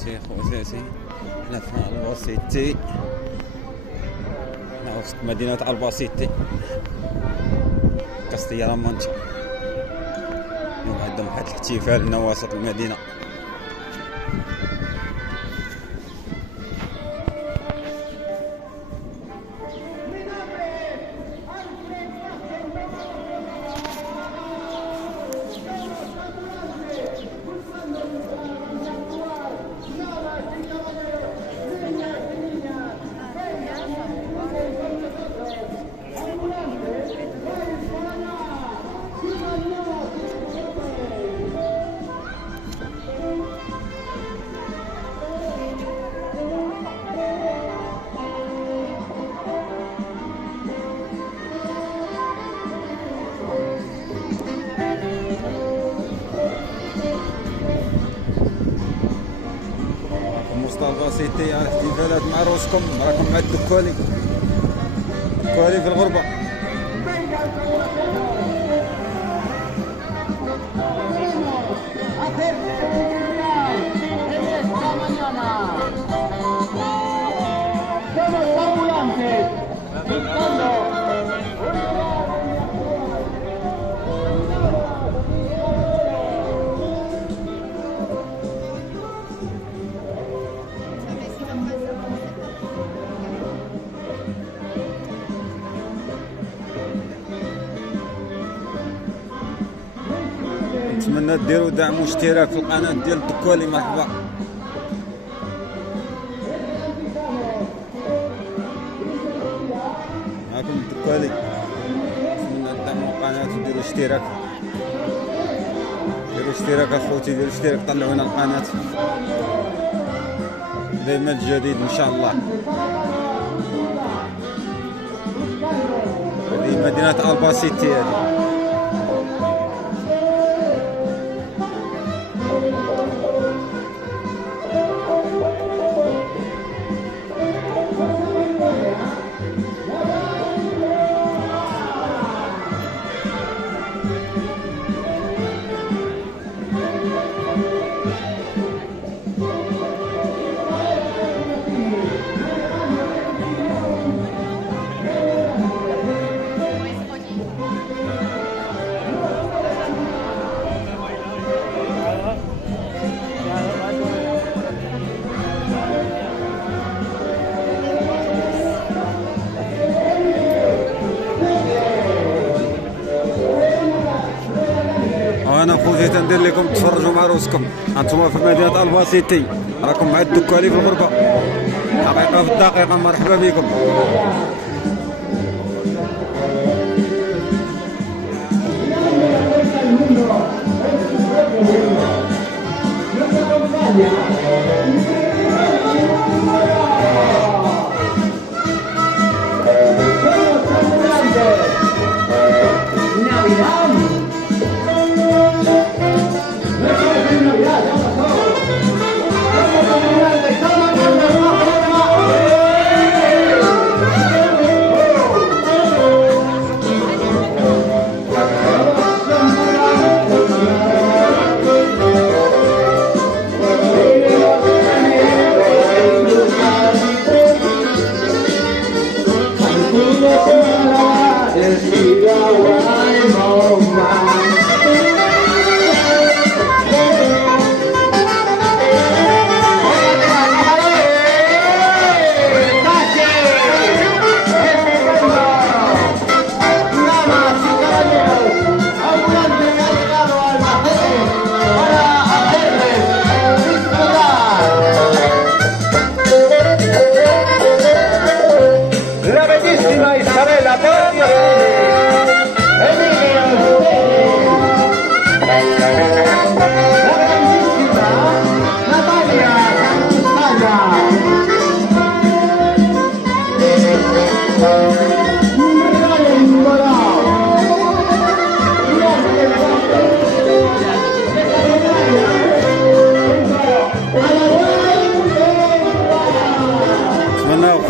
خواتاتي حنا في الباسيتي، حنا وسط مدينة الباسيتي كاستيا لا مانشا. اليوم عندهم واحد الاحتفال هنا وسط المدينة. الباسيتي احتفالات مع روسكم، راكم مع الدكالي في الغربة. نتمنى ديروا دعم واشتراك في القناة ديال الدكالي. مرحبا. معكم الدكالي، نتمنى دعموا القناة وديروا اشتراك. ديروا اشتراك اخوتي، ديروا اشتراك، طلعونا القناة دائما الجديد ان شاء الله. هذه مدينة الباسيتي هذه. انا خوتي تندير لكم تفرجوا مع روسكم. انتم في مدينة الباسيتي، راكم مع الدكالي في الغربة. حقيقة في الدقيقة. مرحبا بكم.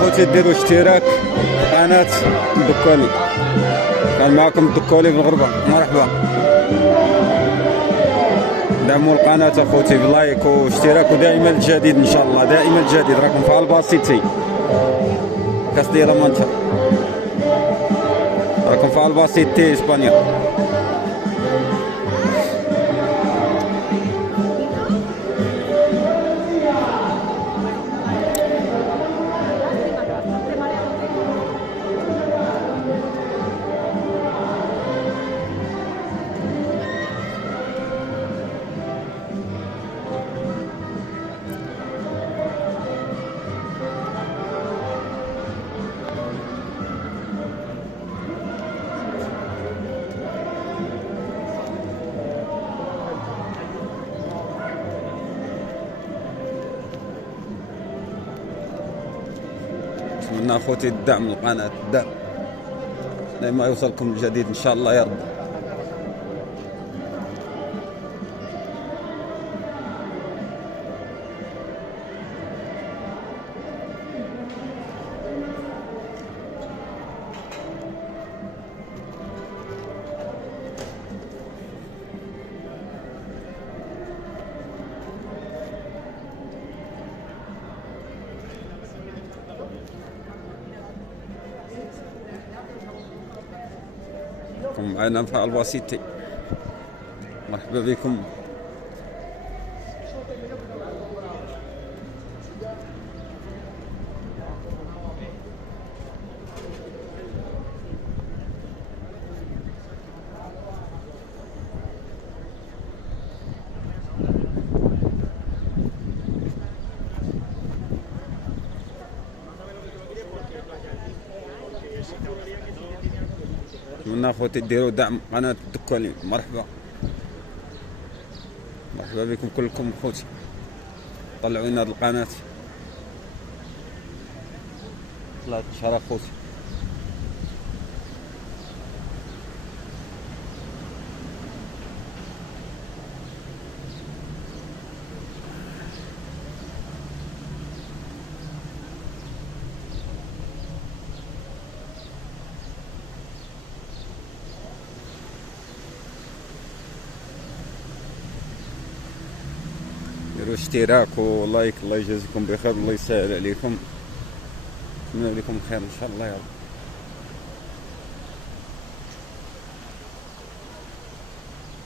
خوتي ديروا اشتراك قناة الدكالي. كان معكم الدكالي في الغربة. مرحبا. دعموا القناه اخوتي بلايك واشتراك ودائما الجديد ان شاء الله، دائما الجديد. راكم في الباسيتي كاس ديال لا مانشا، راكم في الباسيتي اسبانيا. نتمنى اخوتي الدعم للقناه، الدعم دائما يوصلكم الجديد ان شاء الله يا رب. معنا في الباسيتي، مرحبا بكم. نتمنى اخوتي ديروا دعم قناه الدكالين. مرحبا مرحبا بكم كلكم اخوتي، طلعوا لنا هذه القناه طلعت شهر اخوتي. ديروا اشتراك ولايك، الله يجازيكم بخير، الله يسهل عليكم، نتمنى لكم الخير ان شاء الله يا رب.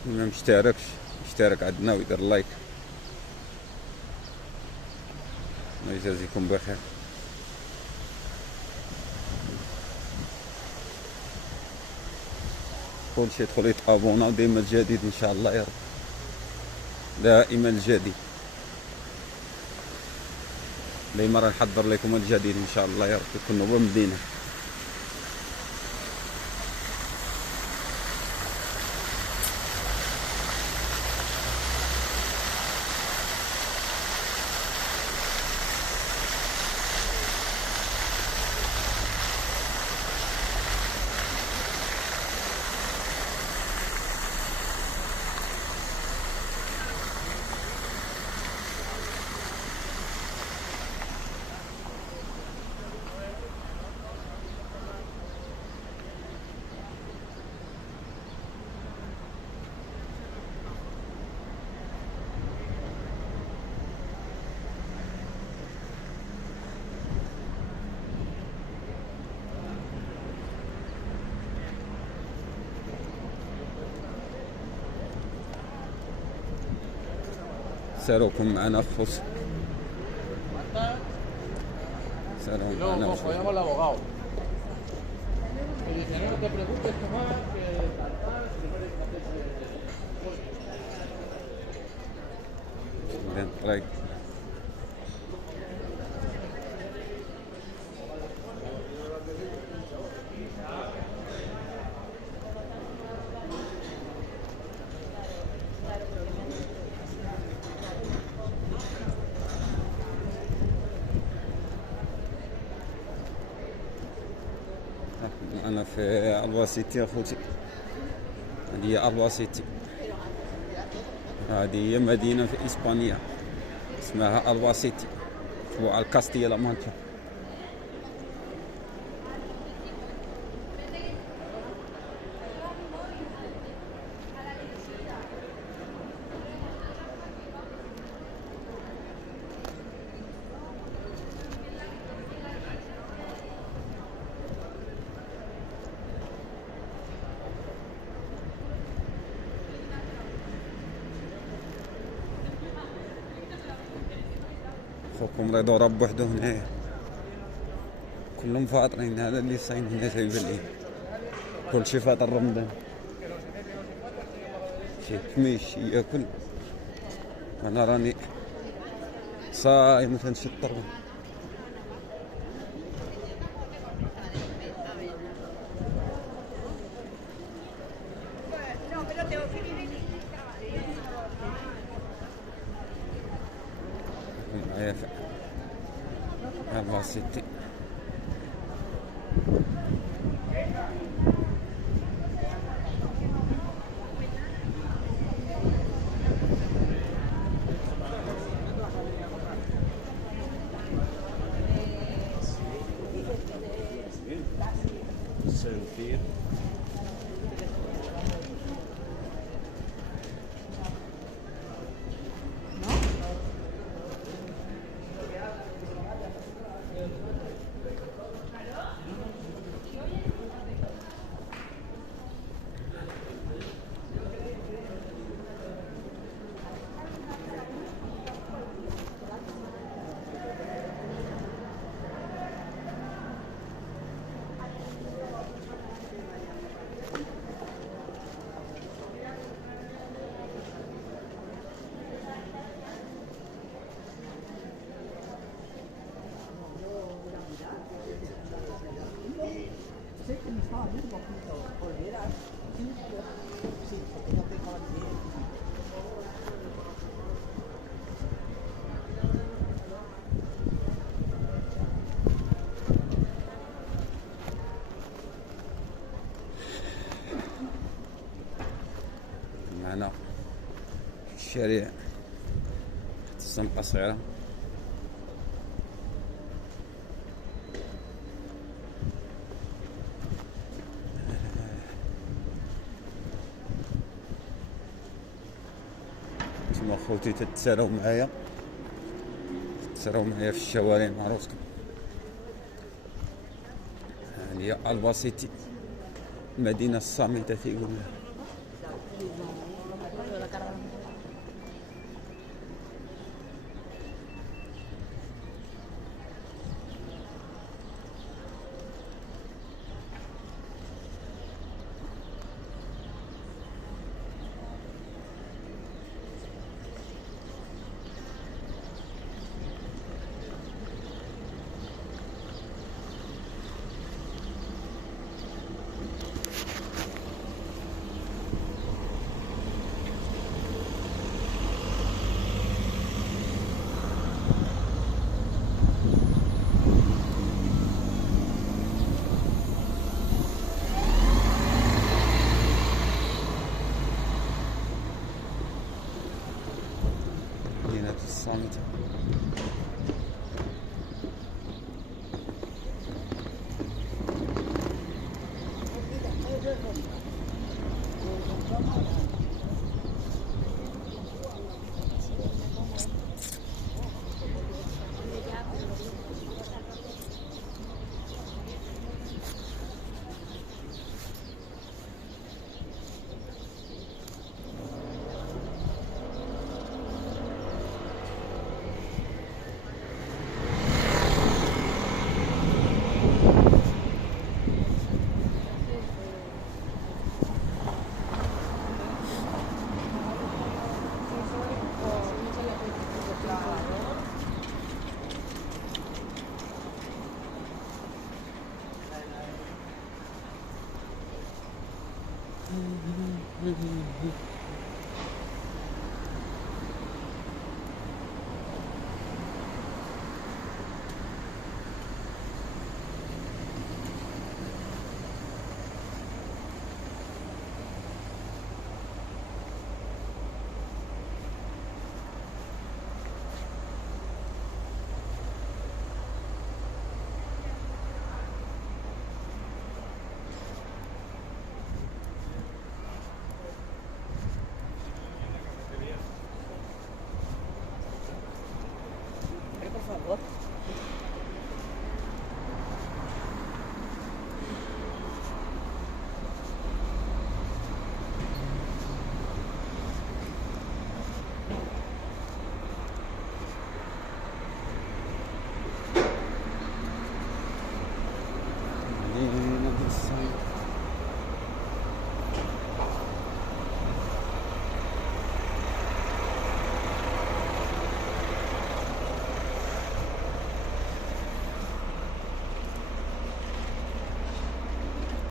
اللي ما مشتركش يشترك عندنا ويدير لايك، الله يجازيكم بخير. كل شيء يدخل يتابونا ودائما الجديد ان شاء الله يا رب، دائما الجديد. دائما راح نحضر لكم الجديد ان شاء الله يا رب، تكونوا بمدينه. ساروكم معنا خصوص، ساروا معنا طريق. أنا في الباسيتي أخوتي، هذه هي الباسيتي، هذه هي مدينة في إسبانيا اسمها الباسيتي على كاستيا لا مانشا. خوكم رضا رب وحده هنايا كلهم فاطرين. هذا اللي صايم هنا جايب لي كل شي فاطر رمضان. شي كميش ياكل وانا راني صايم تنشطر. معايا في الباسيتي Sentir. Sé que me estaba viendo junto volver a sí, porque no tengo ni معنا في الشارع الزنقة صغيرة. نتوما خوتي تتساراو معايا في الشوارع مع روسكم. هي الباسيتي المدينة الصامتة تيقولوا. مدينة الصامتة.